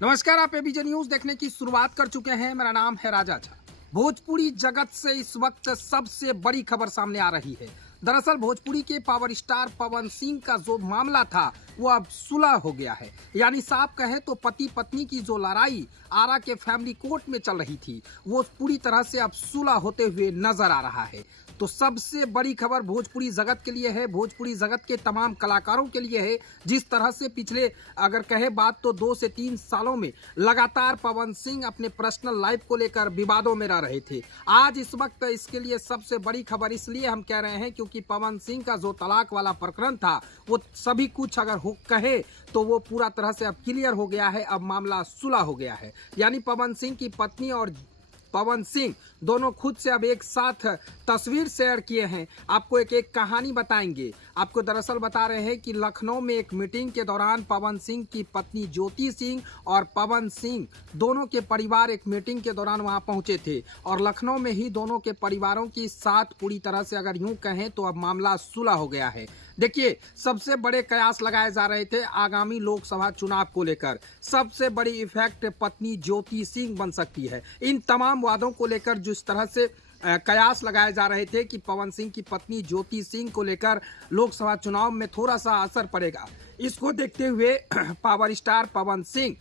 नमस्कार, आप ABJ news देखने की शुरुआत कर चुके हैं। मेरा नाम है राजा झा। भोजपुरी जगत से इस वक्त सबसे बड़ी खबर सामने आ रही है। दरअसल भोजपुरी के पावर स्टार पवन सिंह का जो मामला था वो अब सुलह हो गया है। यानी साफ कहे तो पति पत्नी की जो लड़ाई आरा के फैमिली कोर्ट में चल रही थी वो पूरी तरह से अब सुलह होते हुए नजर आ रहा है। तो सबसे बड़ी खबर भोजपुरी जगत के लिए है, भोजपुरी जगत के तमाम कलाकारों के लिए है। जिस तरह से पिछले अगर कहे बात तो 2 से 3 सालों में लगातार पवन सिंह अपने पर्सनल लाइफ को लेकर विवादों में रह रहे थे। आज इस वक्त इसके लिए सबसे बड़ी खबर इसलिए हम कह रहे हैं क्योंकि पवन सिंह का जो तलाक वाला प्रकरण था वो सभी कुछ अगर हो कहे तो वो पूरा तरह से अब क्लियर हो गया है। अब मामला सुलह हो गया है। यानी पवन सिंह की पत्नी और पवन सिंह दोनों खुद से अब एक साथ तस्वीर शेयर किए हैं। आपको एक एक कहानी बताएंगे। आपको दरअसल बता रहे हैं कि लखनऊ में एक मीटिंग के दौरान पवन सिंह की पत्नी ज्योति सिंह और पवन सिंह दोनों के परिवार एक मीटिंग के दौरान वहां पहुंचे थे और लखनऊ में ही दोनों के परिवारों की साथ पूरी तरह से अगर यूं कहें तो अब मामला सुलह हो गया है। देखिए, सबसे बड़े कयास लगाए जा रहे थे आगामी लोकसभा चुनाव को लेकर। सबसे बड़ी इफेक्ट पत्नी ज्योति सिंह बन सकती है। इन तमाम वादों को लेकर जिस तरह से कयास लगाए जा रहे थे कि पवन सिंह की पत्नी ज्योति सिंह को लेकर लोकसभा चुनाव में थोड़ा सा असर पड़ेगा, इसको देखते हुए पावर स्टार पवन सिंह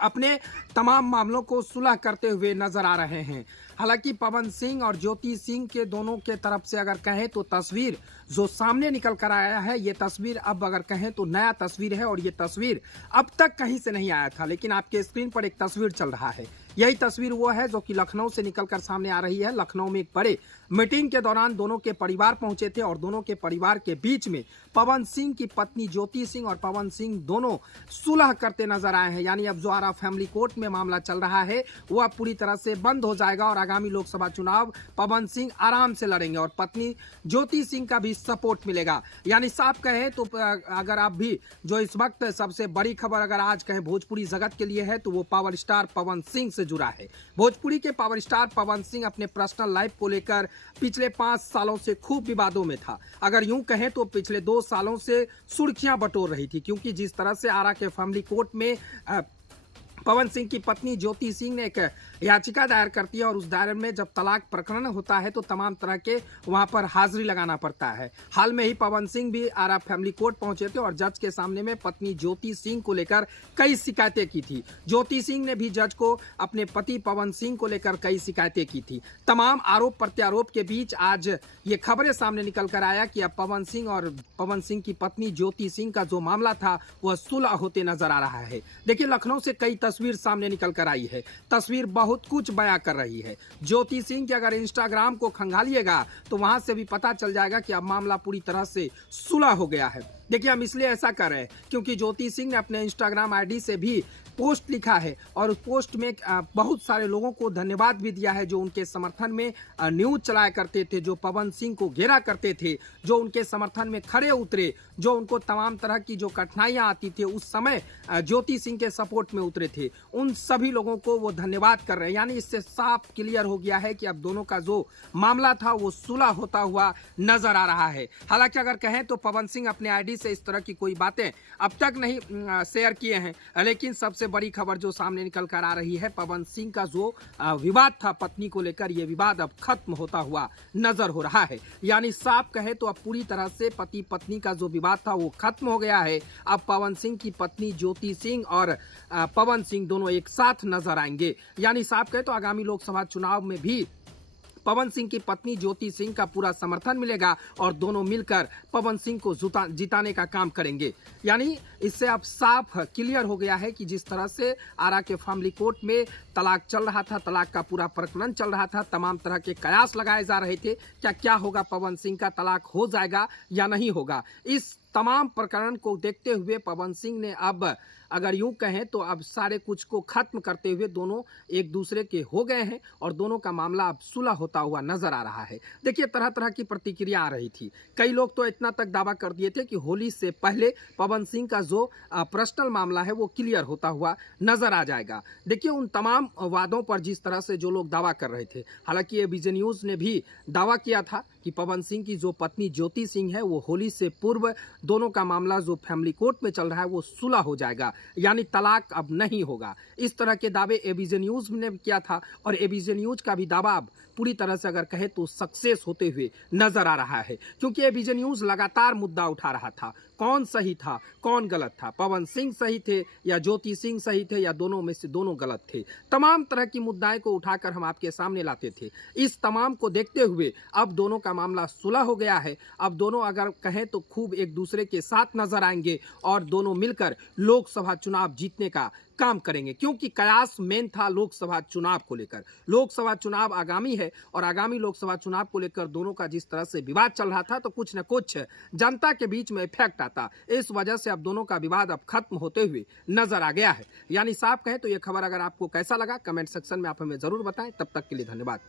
अपने तमाम मामलों को सुलह करते हुए नजर आ रहे हैं। हालांकि पवन सिंह और ज्योति सिंह के दोनों के तरफ से अगर कहें तो तस्वीर जो सामने निकल कर आया है, ये तस्वीर अब अगर कहें तो नया तस्वीर है और ये तस्वीर अब तक कहीं से नहीं आया था, लेकिन आपके स्क्रीन पर एक तस्वीर चल रहा है। यही तस्वीर वो है जो कि लखनऊ से निकलकर सामने आ रही है। लखनऊ में एक बड़े मीटिंग के दौरान दोनों के परिवार पहुंचे थे और दोनों के परिवार के बीच में पवन सिंह की पत्नी ज्योति सिंह और पवन सिंह दोनों सुलह करते नजर आए हैं। यानी अब जो आरा फैमिली कोर्ट में मामला चल रहा है वो अब पूरी तरह से बंद हो जाएगा और आगामी लोकसभा चुनाव पवन सिंह आराम से लड़ेंगे और पत्नी ज्योति सिंह का भी सपोर्ट मिलेगा। यानी साफ कहे तो अगर आप भी जो इस वक्त सबसे बड़ी खबर अगर आज कहें भोजपुरी जगत के लिए है तो वो पावर स्टार पवन सिंह से जुड़ा है। भोजपुरी के पावर स्टार पवन सिंह अपने पर्सनल लाइफ को लेकर पिछले 5 सालों से खूब विवादों में था। अगर यूं कहें तो पिछले 2 सालों से सुर्खियां बटोर रही थी, क्योंकि जिस तरह से आरा के फैमिली कोर्ट में पवन सिंह की पत्नी ज्योति सिंह ने एक याचिका दायर करती है और उस दायरे में जब तलाक प्रकरण होता है तो तमाम तरह के वहां पर हाजिरी लगाना पड़ता है। हाल में ही पवन सिंह भी आरा फैमिली कोर्ट पहुंचे थे और जज के सामने में पत्नी ज्योति सिंह को लेकर कई शिकायतें की थी। ज्योति सिंह ने भी जज को अपने पति पवन सिंह को लेकर कई शिकायतें की थी। तमाम आरोप प्रत्यारोप के बीच आज ये खबरें सामने निकल कर आया कि अब पवन सिंह और पवन सिंह की पत्नी ज्योति सिंह का जो मामला था वह सुलह होते नजर आ रहा है। देखिए, लखनऊ से कई तस्वीर सामने निकल कर आई है। तस्वीर बहुत कुछ बयां कर रही है। ज्योति सिंह के अगर इंस्टाग्राम को खंगालिएगा तो वहां से भी पता चल जाएगा कि अब मामला पूरी तरह से सुलह हो गया है। देखिए, हम इसलिए ऐसा कर रहे हैं क्योंकि ज्योति सिंह ने अपने इंस्टाग्राम आईडी से भी पोस्ट लिखा है और उस पोस्ट में बहुत सारे लोगों को धन्यवाद भी दिया है जो उनके समर्थन में न्यूज चलाया करते थे, जो पवन सिंह को घेरा करते थे, जो उनके समर्थन में खड़े उतरे, जो उनको तमाम तरह की जो कठिनाइयां आती थी उस समय ज्योति सिंह के सपोर्ट में उतरे थे। उन सभी लोगों को वो धन्यवाद कर रहे हैं। यानी इससे साफ क्लियर हो गया है कि अब दोनों का जो मामला था वो सुलह होता हुआ नजर आ रहा है। हालांकि अगर कहें तो पवन सिंह अपने आईडी से इस तरह की कोई बातें अब तक नहीं शेयर किए हैं, लेकिन सबसे बड़ी खबर जो सामने निकल कर आ रही है पवन सिंह का जो विवाद था पत्नी को लेकर, ये विवाद अब खत्म होता हुआ नजर हो रहा है। यानी साफ कहे तो अब पूरी तरह से पति पत्नी का जो विवाद था वो खत्म हो गया है। अब पवन सिंह की पत्नी ज्योति सिंह और पवन सिंह दोनों एक साथ नजर आएंगे। यानी साफ कहे तो आगामी लोकसभा चुनाव में भी पवन सिंह की पत्नी ज्योति सिंह का पूरा समर्थन मिलेगा और दोनों मिलकर पवन सिंह को जिताने का काम करेंगे। यानी इससे अब साफ क्लियर हो गया है कि जिस तरह से आरा के फैमिली कोर्ट में तलाक चल रहा था, तलाक का पूरा प्रकरण चल रहा था, तमाम तरह के कयास लगाए जा रहे थे क्या होगा, पवन सिंह का तलाक हो जाएगा या नहीं होगा। इस तमाम प्रकरण को देखते हुए पवन सिंह ने अब अगर यूं कहें तो अब सारे कुछ को खत्म करते हुए दोनों एक दूसरे के हो गए हैं और दोनों का मामला अब सुलह होता हुआ नजर आ रहा है। देखिए, तरह तरह की प्रतिक्रिया आ रही थी। कई लोग तो इतना तक दावा कर दिए थे कि होली से पहले पवन सिंह का जो पर्सनल मामला है वो क्लियर होता हुआ नजर आ जाएगा। देखिए, उन तमाम वादों पर जिस तरह से जो लोग दावा कर रहे थे, हालांकि एबीजे न्यूज ने भी दावा किया था कि कि पवन सिंह की जो पत्नी ज्योति सिंह है वो होली से पूर्व दोनों का मामला जो फैमिली कोर्ट में चल रहा है वो सुलह हो जाएगा, यानी तलाक अब नहीं होगा। इस तरह के दावे एबीजे न्यूज ने किया था और एबीजे न्यूज का भी दावा अब पूरी तरह से अगर कहे तो सक्सेस होते हुए नजर आ रहा है, क्योंकि एबीजे न्यूज लगातार मुद्दा उठा रहा था कौन सही था कौन गलत था, पवन सिंह सही थे या ज्योति सिंह सही थे या दोनों में से दोनों गलत थे। तमाम तरह की मुद्दाएं को उठाकर हम आपके सामने लाते थे। इस तमाम को देखते हुए अब दोनों का मामला सुलह हो गया है। अब दोनों अगर कहें तो खूब एक दूसरे के साथ नजर आएंगे और दोनों मिलकर लोकसभा चुनाव जीतने का काम करेंगे, क्योंकि कयास मेन था लोकसभा चुनाव को लेकर। लोकसभा चुनाव आगामी है और आगामी लोकसभा चुनाव को लेकर दोनों का जिस तरह से विवाद चल रहा था तो कुछ न कुछ जनता के बीच में इफेक्ट आता। इस वजह से अब दोनों का विवाद अब खत्म होते हुए नजर आ गया है। यानी साफ कहें तो यह खबर अगर आपको कैसा लगा कमेंट सेक्शन में आप हमें जरूर बताएं। तब तक के लिए धन्यवाद।